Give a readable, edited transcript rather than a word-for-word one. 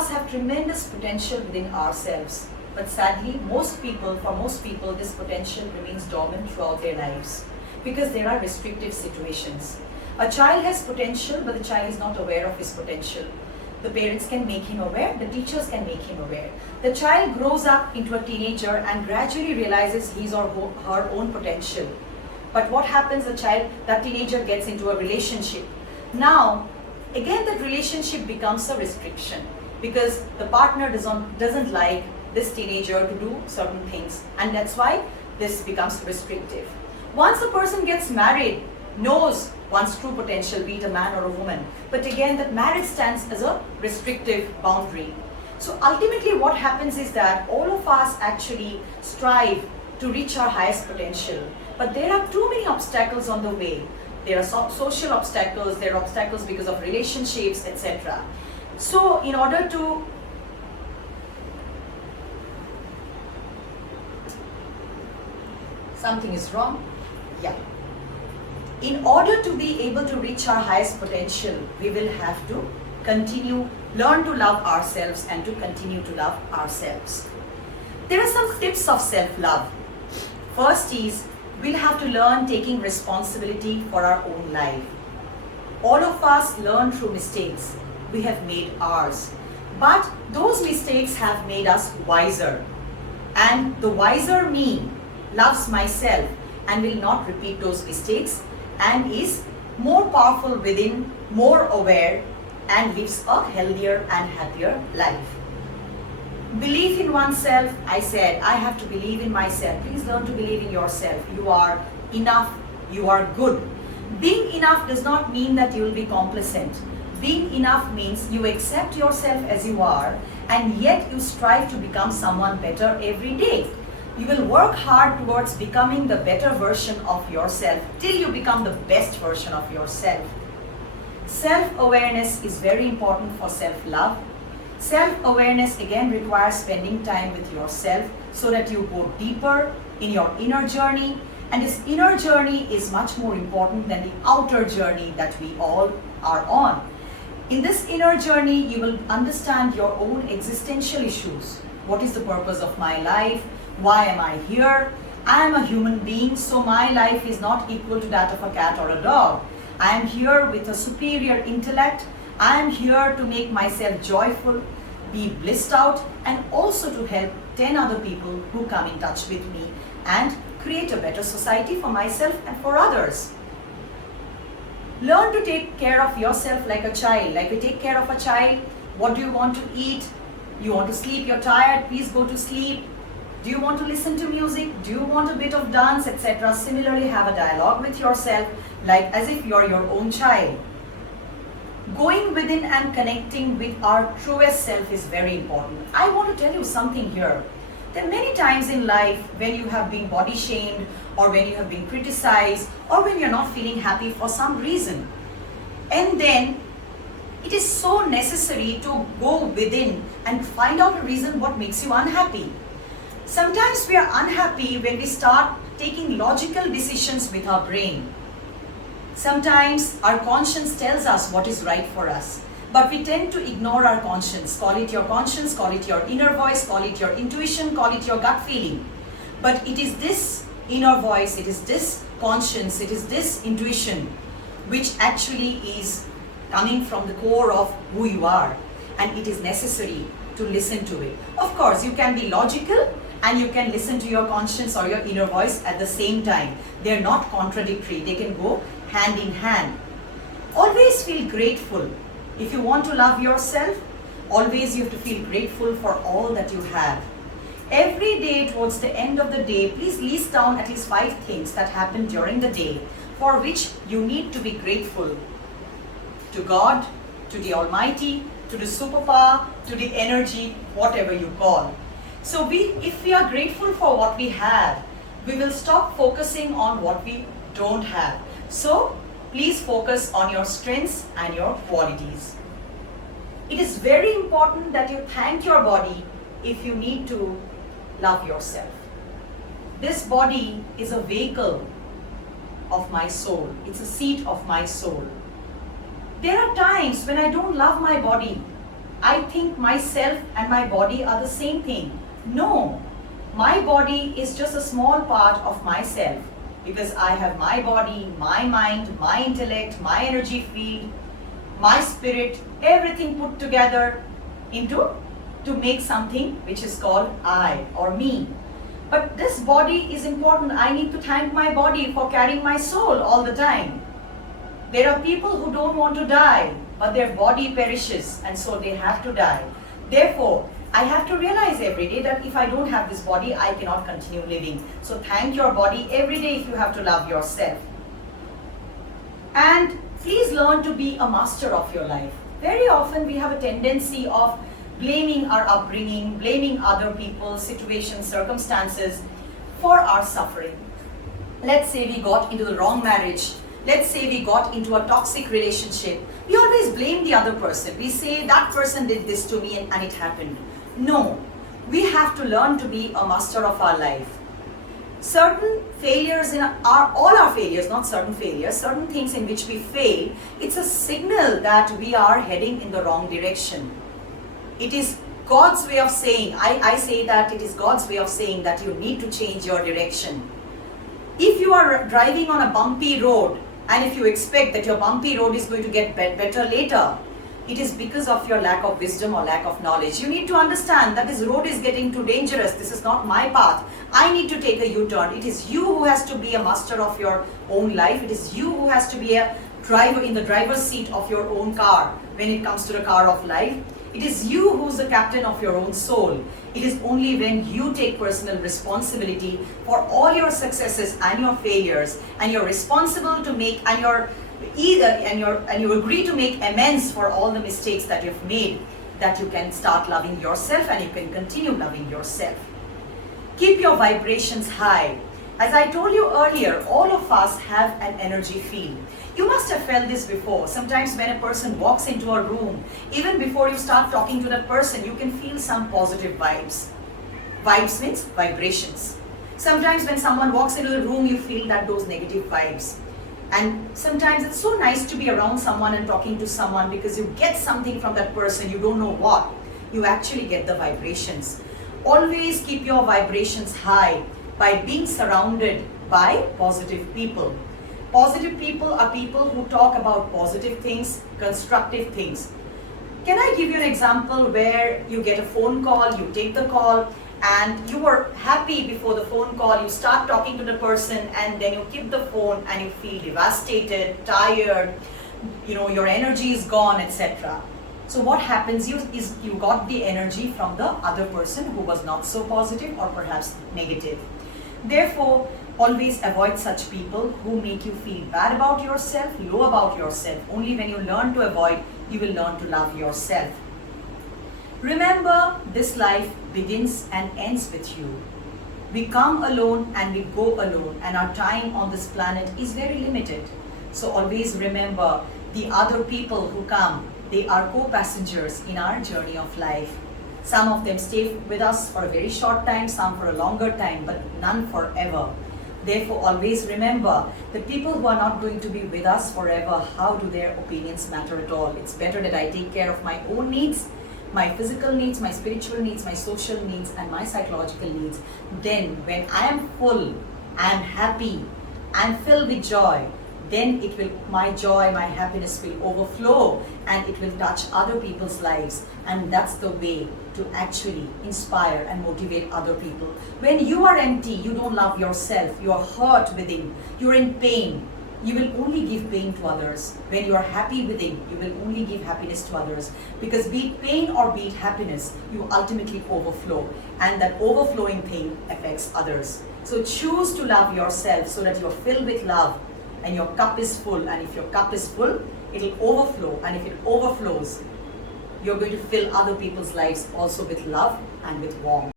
us have tremendous potential within ourselves. But sadly, for most people, this potential remains dormant throughout their lives because there are restrictive situations. A child has potential, but the child is not aware of his potential. The parents can make him aware, the teachers can make him aware. The child grows up into a teenager and gradually realizes his or her own potential. But what happens, that teenager gets into a relationship. Now, again, that relationship becomes a restriction because the partner doesn't like this teenager to do certain things, and that's why this becomes restrictive. Once a person gets married, knows one's true potential, be it a man or a woman, but again, that marriage stands as a restrictive boundary. So ultimately what happens is that all of us actually strive to reach our highest potential, but there are too many obstacles on the way. There are social obstacles, there are obstacles because of relationships, etc. So in order to something is wrong? Yeah. In order to be able to reach our highest potential, we will have to learn to love ourselves and to continue to love ourselves. There are some tips of self-love. First is, we'll have to learn taking responsibility for our own life. All of us learn through mistakes. We have made ours. But those mistakes have made us wiser. And the wiser me loves myself and will not repeat those mistakes and is more powerful within, more aware, and lives a healthier and happier life. Belief in oneself, I said, I have to believe in myself. Please learn to believe in yourself. You are enough, you are good. Being enough does not mean that you will be complacent. Being enough means you accept yourself as you are, and yet you strive to become someone better every day. You will work hard towards becoming the better version of yourself till you become the best version of yourself. Self-awareness is very important for self-love. Self-awareness again requires spending time with yourself so that you go deeper in your inner journey, and this inner journey is much more important than the outer journey that we all are on. In this inner journey, you will understand your own existential issues. What is the purpose of my life? Why am I here? I am a human being, so my life is not equal to that of a cat or a dog. I am here with a superior intellect. I am here to make myself joyful, be blissed out, and also to help 10 other people who come in touch with me and create a better society for myself and for others. Learn to take care of yourself like a child. Like we take care of a child. What do you want to eat? You want to sleep, you're tired, please go to sleep. Do you want to listen to music? Do you want a bit of dance, etc.? Similarly, have a dialogue with yourself, like as if you're your own child. Going within and connecting with our truest self is very important. I want to tell you something here. There are many times in life when you have been body shamed, or when you have been criticized, or when you're not feeling happy for some reason. And then it is so necessary to go within and find out a reason what makes you unhappy. Sometimes we are unhappy when we start taking logical decisions with our brain. Sometimes our conscience tells us what is right for us, but we tend to ignore our conscience. Call it your conscience, call it your inner voice, call it your intuition, call it your gut feeling. But it is this inner voice, it is this conscience, it is this intuition which actually is coming from the core of who you are, and it is necessary to listen to it. Of course, you can be logical and you can listen to your conscience or your inner voice at the same time. They are not contradictory, they can go hand in hand. Always feel grateful. If you want to love yourself, always you have to feel grateful for all that you have. Every day towards the end of the day, please list down at least 5 things that happened during the day for which you need to be grateful to God, to the Almighty, to the superpower, to the energy, whatever you call. So if we are grateful for what we have, we will stop focusing on what we don't have. So please focus on your strengths and your qualities. It is very important that you thank your body if you need to love yourself. This body is a vehicle of my soul. It's a seat of my soul. There are times when I don't love my body. I think myself and my body are the same thing. No, my body is just a small part of myself because I have my body, my mind, my intellect, my energy field, my spirit, everything put together to make something which is called I or me. But this body is important. I need to thank my body for carrying my soul all the time. There are people who don't want to die, but their body perishes and so they have to die. Therefore, I have to realize every day that if I don't have this body, I cannot continue living. So thank your body every day if you have to love yourself. And please learn to be a master of your life. Very often we have a tendency of blaming our upbringing, blaming other people, situations, circumstances for our suffering. Let's say we got into the wrong marriage. Let's say we got into a toxic relationship. We always blame the other person. We say that person did this to me and it happened. No, we have to learn to be a master of our life. Certain failures all our failures, not certain failures, certain things in which we fail, it's a signal that we are heading in the wrong direction. It is God's way of saying, I say that it is God's way of saying that you need to change your direction. If you are driving on a bumpy road and if you expect that your bumpy road is going to get better later, it is because of your lack of wisdom or lack of knowledge. You need to understand that this road is getting too dangerous. This is not my path. I need to take a U-turn. It is you who has to be a master of your own life. It is you who has to be a driver in the driver's seat of your own car when it comes to the car of life. It is you who's the captain of your own soul. It is only when you take personal responsibility for all your successes and your failures, and you're responsible to make, and you agree to make amends for all the mistakes that you've made, that you can start loving yourself and you can continue loving yourself. Keep your vibrations high. As I told you earlier, all of us have an energy field. You must have felt this before. Sometimes when a person walks into a room, even before you start talking to that person, you can feel some positive vibes. Vibes means vibrations. Sometimes when someone walks into the room, you feel that those negative vibes. And sometimes it's so nice to be around someone and talking to someone because you get something from that person, you don't know what. You actually get the vibrations. Always keep your vibrations high by being surrounded by positive people. Positive people are people who talk about positive things, constructive things. Can I give you an example where you get a phone call, you take the call, and you were happy before the phone call, you start talking to the person, and then you keep the phone and you feel devastated, tired, your energy is gone, etc. So what happens is you got the energy from the other person who was not so positive or perhaps negative. Therefore, always avoid such people who make you feel bad about yourself, low about yourself. Only when you learn to avoid, you will learn to love yourself. Remember, this life begins and ends with you. We come alone and we go alone, and our time on this planet is very limited. So always remember, the other people who come, they are co-passengers in our journey of life. Some of them stay with us for a very short time, some for a longer time, but none forever. Therefore, always remember, the people who are not going to be with us forever, how do their opinions matter at all? It's better that I take care of my own needs, my physical needs, my spiritual needs, my social needs, and my psychological needs. Then, when I am full, I am happy, I am filled with joy, then my joy, my happiness will overflow and it will touch other people's lives. And that's the way to actually inspire and motivate other people. When you are empty, you don't love yourself, you are hurt within, you're in pain, you will only give pain to others. When you are happy within, you will only give happiness to others. Because be it pain or be it happiness, you ultimately overflow. And that overflowing thing affects others. So choose to love yourself so that you're filled with love and your cup is full. And if your cup is full, it'll overflow. And if it overflows, you're going to fill other people's lives also with love and with warmth.